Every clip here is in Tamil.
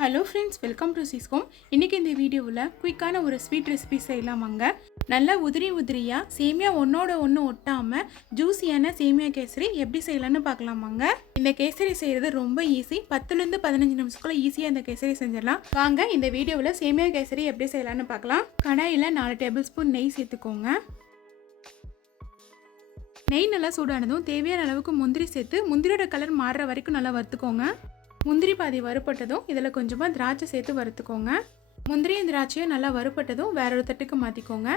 Hello friends welcome to Siscom இன்றைக்கி இந்த வீடியோவில் குயிக்கான ஒரு ஸ்வீட் ரெசிபி செய்யலாமாங்க நல்லா உதிரி உதிரியாக சேமியா ஒன்றோட ஒன்று ஒட்டாமல் ஜூஸியான சேமியா கேசரி எப்படி செய்யலாம்னு பார்க்கலாமாங்க இந்த கேசரி செய்கிறது ரொம்ப ஈஸி பத்துலேருந்து பதினஞ்சு நிமிஷத்துக்குள்ள ஈஸியாக இந்த கேசரி செஞ்சிடலாம். வாங்க இந்த வீடியோவில் சேமியா கேசரி எப்படி செய்யலான்னு பார்க்கலாம். கடாயில் நாலு டேபிள் ஸ்பூன் நெய் சேர்த்துக்கோங்க. நெய் நல்லா சூடானதும் தேவையான அளவுக்கு முந்திரி சேர்த்து முந்திரியோட கலர் மாறுற வரைக்கும் நல்லா வறுத்துக்கோங்க. முந்திரி பாதி வறுப்பட்டதும் இதில் கொஞ்சமாக திராட்சை சேர்த்து வறுத்துக்கோங்க. முந்திரியும் திராட்சையும் நல்லா வறுப்பட்டதும் வேற ஒரு தட்டுக்கு மாற்றிக்கோங்க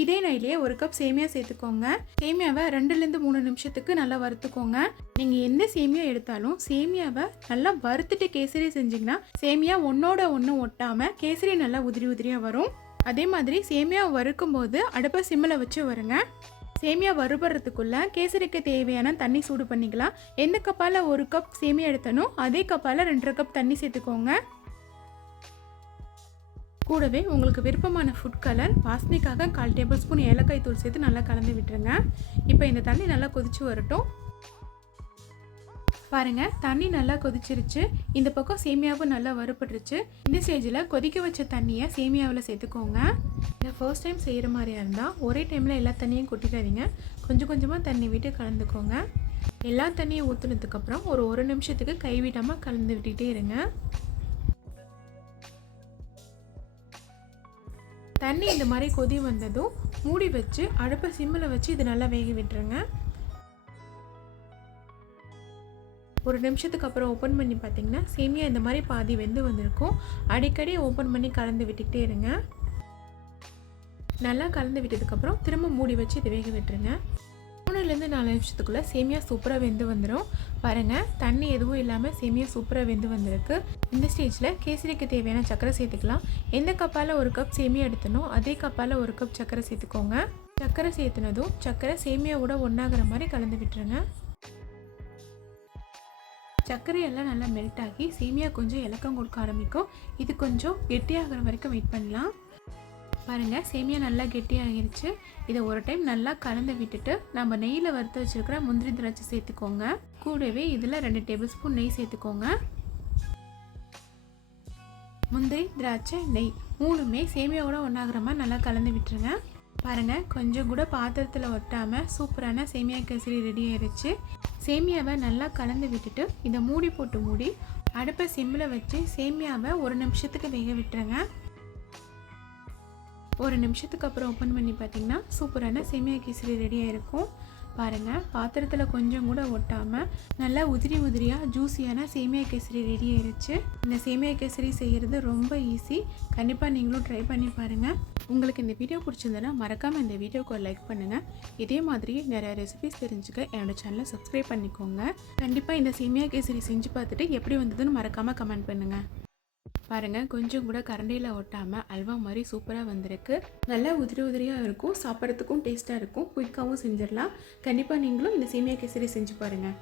இதே நைலேயே ஒரு கப் சேமியா சேர்த்துக்கோங்க. சேமியாவை ரெண்டுலேருந்து மூணு நிமிஷத்துக்கு நல்லா வறுத்துக்கோங்க. நீங்கள் எந்த சேமியா எடுத்தாலும் சேமியாவை நல்லா வறுத்துட்டு கேசரி செஞ்சிங்கன்னா சேமியா ஒன்றோட ஒன்று ஒட்டாமல் கேசரி நல்லா உதிரி உதிரியாக வரும். அதே மாதிரி சேமியா வறுக்கும் போது அடுப்பை சிம்மில் வச்சு வருங்க. சேமியா வறுபடுறதுக்குள்ள கேசரிக்கு தேவையான தண்ணி சூடு பண்ணிக்கலாம். எந்த கப்பால் ஒரு கப் சேமியா எடுத்தனோ அதே கப்பால் ரெண்டரை கப் தண்ணி சேர்த்துக்கோங்க. கூடவே உங்களுக்கு விருப்பமான ஃபுட் கலர் வாசனைக்காக கால் டேபிள் ஸ்பூன் ஏலக்காய் தூள் சேர்த்து நல்லா கலந்து விட்டுருங்க. இப்போ இந்த தண்ணி நல்லா கொதிச்சு வரட்டும். பாருங்கள் தண்ணி நல்லா கொதிச்சிருச்சு. இந்த பக்கம் சேமியாவும் நல்லா வறுபட்டுருச்சு. இந்த ஸ்டேஜில் கொதிக்க வச்ச தண்ணியை சேமியாவில் சேர்த்துக்கோங்க. இந்த ஃபர்ஸ்ட் டைம் செய்கிற மாதிரியா இருந்தால் ஒரே டைமில் எல்லா தண்ணியும் கொட்டிடாதீங்க. கொஞ்சம் கொஞ்சமாக தண்ணி விட்டு கலந்துக்கோங்க. எல்லா தண்ணியும் ஊற்றுனதுக்கப்புறம் ஒரு ஒரு நிமிஷத்துக்கு கைவிடாமல் கலந்து விட்டுக்கிட்டே இருங்க. தண்ணி இந்த மாதிரி கொதி வந்ததும் மூடி வச்சு அடுப்பை சிம்மில் வச்சு இது நல்லா வேக விட்டுருங்க. ஒரு நிமிஷத்துக்கு அப்புறம் ஓப்பன் பண்ணி பார்த்தீங்கன்னா சேமியா இந்த மாதிரி பாதி வெந்து வந்திருக்கும். அடிக்கடி ஓப்பன் பண்ணி கலந்து விட்டுக்கிட்டே இருங்க. நல்லா கலந்து விட்டதுக்கப்புறம் திரும்ப மூடி வச்சு இதை வேக விட்டுருங்க. மூணுலேருந்து நாலு நிமிஷத்துக்குள்ளே சேமியா சூப்பராக வெந்து வந்துடும் பாருங்கள் தண்ணி எதுவும் இல்லாமல் சேமியா சூப்பராக வெந்து வந்திருக்கு. இந்த ஸ்டேஜில் கேசரிக்கு தேவையான சக்கரை சேர்த்துக்கலாம். எந்த கப்பால் ஒரு கப் சேமியா எடுத்தனோ அதே கப்பால் ஒரு கப் சக்கரை சேர்த்துக்கோங்க. சக்கரை சேர்த்துனதும் சக்கரை சேமியாவோட ஒன்றாகிற மாதிரி கலந்து விட்டுருங்க. சர்க்கரையெல்லாம் நல்லா மெல்ட் ஆகி சேமியா கொஞ்சம் இலக்கம் கொடுக்க ஆரம்பிக்கும். இது கொஞ்சம் கெட்டியாகிற வரைக்கும் வெயிட் பண்ணலாம். பாருங்கள் சேமியா நல்லா கெட்டியாகிருச்சு. இதை ஒரு டைம் நல்லா கலந்து விட்டுட்டு நம்ம நெய்யில் வறுத்து வச்சுருக்கிற முந்திரி திராட்சை சேர்த்துக்கோங்க. கூடவே இதில் ரெண்டு டேபிள் ஸ்பூன் நெய் சேர்த்துக்கோங்க. முந்திரி திராட்சை நெய் மூணுமே சேமியாவோட ஒன்றாகிற மாதிரி நல்லா கலந்து விட்டுருங்க. பாருங்கள் கொஞ்சம் கூட பாத்திரத்தில் ஒட்டாமல் சூப்பரான சேமியா கேசரி ரெடி ஆயிடுச்சு சேமியாவை நல்லா கலந்து விட்டுட்டு இதை மூடி போட்டு மூடி அடுப்பை சிம்மில் வச்சு சேமியாவை ஒரு நிமிஷத்துக்கு வேக விட்டுருங்க. ஒரு நிமிஷத்துக்கு அப்புறம் ஓப்பன் பண்ணி பார்த்தீங்கன்னா சூப்பரான சேமியா கேசரி ரெடி ஆகிருக்கும் பாருங்கள் பாத்திரத்தில் கொஞ்சம் கூட ஒட்டாமல் நல்லா உதிரி உதிரியாக ஜூஸியான சேமியா கேசரி ரெடி ஆயிடுச்சு இந்த சேமியா கேசரி செய்கிறது ரொம்ப ஈஸி கண்டிப்பாக நீங்களும் ட்ரை பண்ணி பாருங்கள் உங்களுக்கு இந்த வீடியோ பிடிச்சிருந்தனா மறக்காமல் இந்த வீடியோக்கு லைக் பண்ணுங்கள் இதே மாதிரி நிறைய ரெசிபிஸ் தெரிஞ்சுக்க என்னோடய சேனலை சப்ஸ்கிரைப் பண்ணிக்கோங்க. கண்டிப்பாக இந்த சேமியா கேசரி செஞ்சு பார்த்துட்டு எப்படி வந்ததுன்னு மறக்காமல் கமெண்ட் பண்ணுங்கள் பாருங்கள் கொஞ்சம் கூட கரண்டியில் ஒட்டாமல் அல்வா மாதிரி சூப்பராக வந்திருக்கு. நல்லா உதிரி உதிரியாக இருக்கும். சாப்பிட்றதுக்கும் டேஸ்ட்டாக இருக்கும். குயிக்காகவும் செஞ்சிடலாம். கண்டிப்பாக நீங்களும் இந்த சேமியா கேசரி செஞ்சு பாருங்கள்